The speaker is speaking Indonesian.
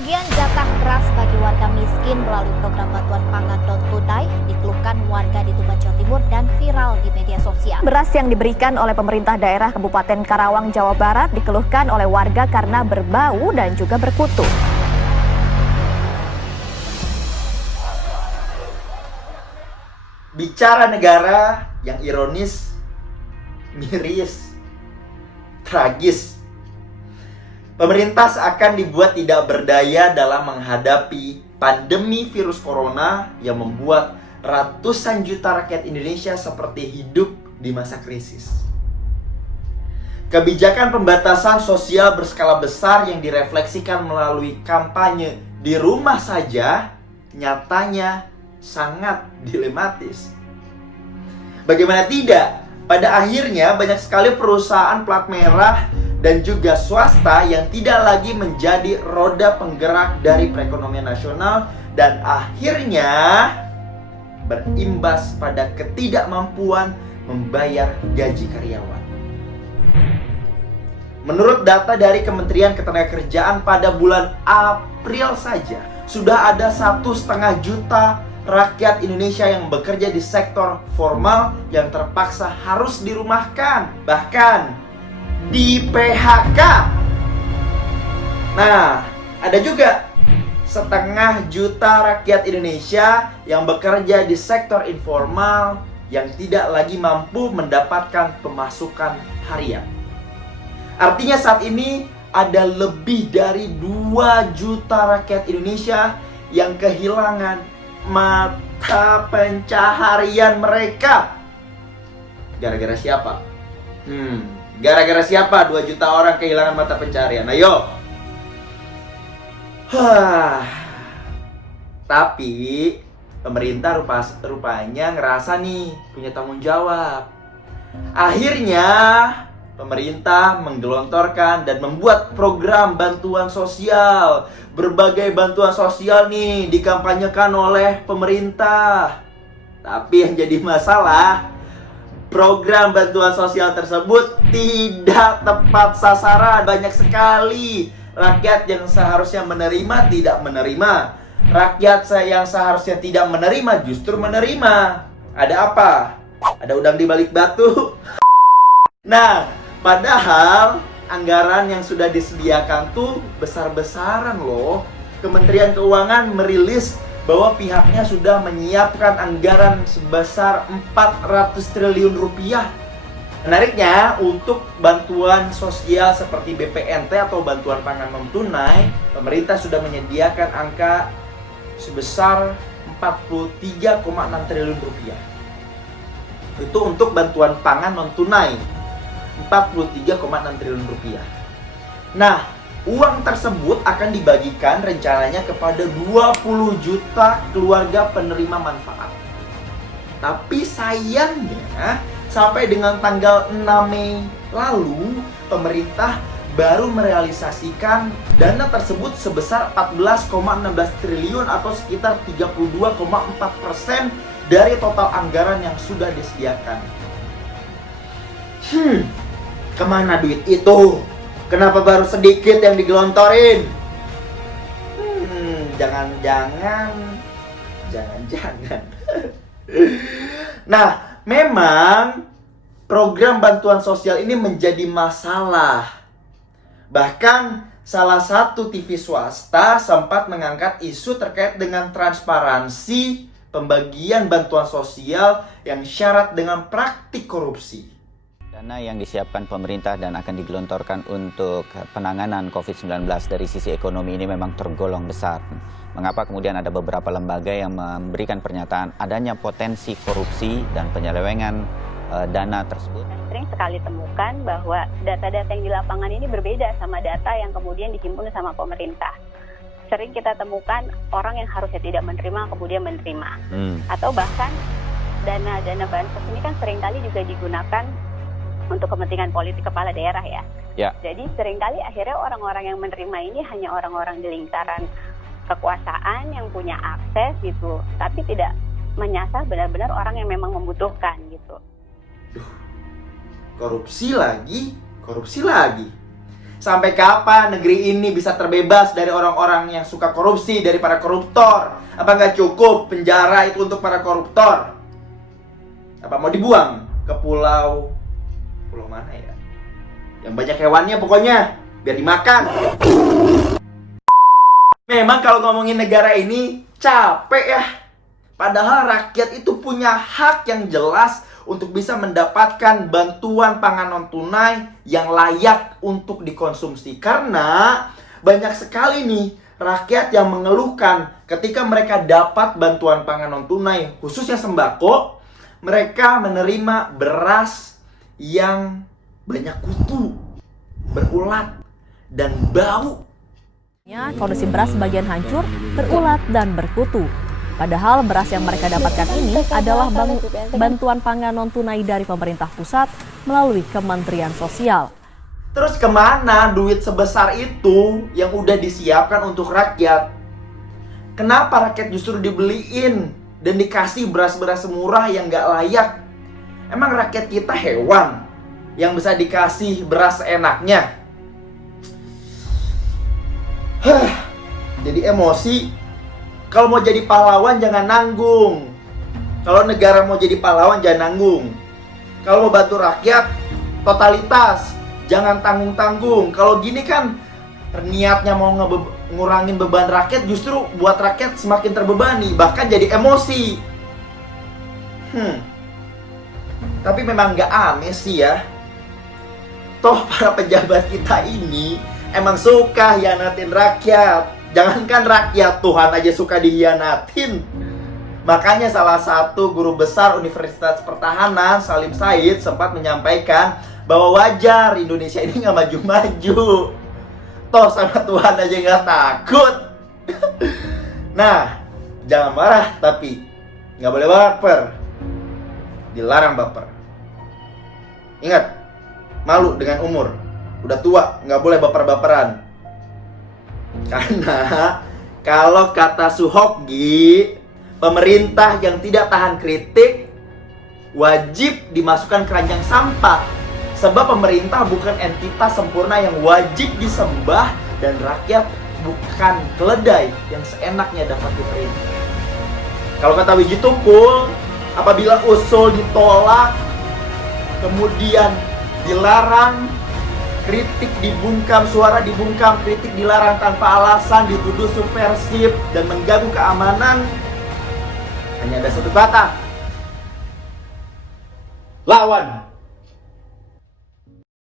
Pembagian jatah beras bagi warga miskin melalui program bantuan pangan non tunai dikeluhkan warga di Tuban, Jawa Timur dan viral di media sosial. Beras yang diberikan oleh pemerintah daerah Kabupaten Karawang, Jawa Barat dikeluhkan oleh warga karena berbau dan juga berkutu. Bicara negara yang ironis, miris, tragis. Pemerintah seakan dibuat tidak berdaya dalam menghadapi pandemi virus corona yang membuat ratusan juta rakyat Indonesia seperti hidup di masa krisis. Kebijakan pembatasan sosial berskala besar yang direfleksikan melalui kampanye di rumah saja nyatanya sangat dilematis. Bagaimana tidak, pada akhirnya banyak sekali perusahaan plat merah dan juga swasta yang tidak lagi menjadi roda penggerak dari perekonomian nasional dan akhirnya berimbas pada ketidakmampuan membayar gaji karyawan. Menurut data dari Kementerian Ketenagakerjaan pada bulan April saja sudah ada 1,5 juta rakyat Indonesia yang bekerja di sektor formal yang terpaksa harus dirumahkan, bahkan di PHK. Nah, ada juga 1,5 juta rakyat Indonesia yang bekerja di sektor informal yang tidak lagi mampu mendapatkan pemasukan harian. Artinya saat ini ada lebih dari 2 juta rakyat Indonesia yang kehilangan mata pencaharian mereka. Gara-gara siapa? Gara-gara siapa 2 juta orang kehilangan mata pencaharian? Ayo. Tapi pemerintah rupanya ngerasa nih punya tanggung jawab. Akhirnya pemerintah menggelontorkan dan membuat program bantuan sosial. Berbagai bantuan sosial nih dikampanyekan oleh pemerintah. Tapi yang jadi masalah, program bantuan sosial tersebut tidak tepat sasaran. Banyak sekali rakyat yang seharusnya menerima tidak menerima. Rakyat yang seharusnya tidak menerima justru menerima. Ada apa? Ada udang di balik batu. Nah, padahal anggaran yang sudah disediakan tuh besar-besaran loh. Kementerian Keuangan merilis bahwa pihaknya sudah menyiapkan anggaran sebesar 400 triliun rupiah. Menariknya, untuk bantuan sosial seperti BPNT atau bantuan pangan non tunai, pemerintah sudah menyediakan angka sebesar 43,6 triliun rupiah. Itu untuk bantuan pangan non tunai. 43,6 triliun rupiah. Nah, uang tersebut akan dibagikan rencananya kepada 20 juta keluarga penerima manfaat. Tapi sayangnya, sampai dengan tanggal 6 Mei lalu, pemerintah baru merealisasikan dana tersebut sebesar 14,16 triliun atau sekitar 32,4% dari total anggaran yang sudah disediakan. Kemana duit itu? Kenapa baru sedikit yang digelontorin? Jangan-jangan. Nah, memang program bantuan sosial ini menjadi masalah. Bahkan salah satu TV swasta sempat mengangkat isu terkait dengan transparansi pembagian bantuan sosial yang syarat dengan praktik korupsi. Dana yang disiapkan pemerintah dan akan digelontorkan untuk penanganan COVID-19 dari sisi ekonomi ini memang tergolong besar. Mengapa kemudian ada beberapa lembaga yang memberikan pernyataan adanya potensi korupsi dan penyelewengan dana tersebut? Sering sekali temukan bahwa data-data yang di lapangan ini berbeda sama data yang kemudian dihimpun sama pemerintah. Sering kita temukan orang yang harusnya tidak menerima kemudian menerima. Atau bahkan dana-dana bansos ini kan seringkali juga digunakan untuk kepentingan politik kepala daerah ya. Jadi seringkali akhirnya orang-orang yang menerima ini hanya orang-orang di lingkaran kekuasaan yang punya akses gitu, tapi tidak menyasar benar-benar orang yang memang membutuhkan gitu. Korupsi lagi. Sampai kapan negeri ini bisa terbebas dari orang-orang yang suka korupsi, dari para koruptor? Apa nggak cukup penjara itu untuk para koruptor? Apa mau dibuang ke pulau mana ya? Yang banyak hewannya pokoknya, biar dimakan. Memang kalau ngomongin negara ini capek ya. Padahal rakyat itu punya hak yang jelas untuk bisa mendapatkan bantuan pangan non tunai yang layak untuk dikonsumsi. Karena banyak sekali nih rakyat yang mengeluhkan ketika mereka dapat bantuan pangan non tunai, khususnya sembako, mereka menerima beras yang banyak kutu, berulat, dan bau. Kondisi beras sebagian hancur, berulat, dan berkutu. Padahal beras yang mereka dapatkan ini adalah bantuan pangan non-tunai dari pemerintah pusat melalui Kementerian Sosial. Terus kemana duit sebesar itu yang udah disiapkan untuk rakyat? Kenapa rakyat justru dibeliin dan dikasih beras-beras murah yang gak layak? Emang rakyat kita hewan yang bisa dikasih beras enaknya? Jadi emosi. Kalau mau jadi pahlawan jangan nanggung. Kalau negara mau jadi pahlawan jangan nanggung. Kalau mau bantu rakyat, totalitas, jangan tanggung-tanggung. Kalau gini kan niatnya mau ngurangin beban rakyat, justru buat rakyat semakin terbebani, bahkan jadi emosi. Tapi memang gak aneh sih ya. Toh para pejabat kita ini emang suka hianatin rakyat. Jangankan rakyat, Tuhan aja suka dihianatin. Makanya salah satu guru besar Universitas Pertahanan, Salim Said, sempat menyampaikan bahwa wajar Indonesia ini nggak maju-maju. Toh sama Tuhan aja nggak takut. Nah, jangan marah, tapi nggak boleh baper. Dilarang baper. Ingat, malu dengan umur. Udah tua, nggak boleh baper-baperan. Karena kalau kata Suhokgi, pemerintah yang tidak tahan kritik wajib dimasukkan keranjang sampah. Sebab pemerintah bukan entitas sempurna yang wajib disembah, dan rakyat bukan keledai yang seenaknya dapat diperintah. Kalau kata Wiji Tumpul, apabila usul ditolak, kemudian dilarang, kritik dibungkam, suara dibungkam, kritik dilarang tanpa alasan, dituduh subversif dan mengganggu keamanan, hanya ada satu kata: lawan.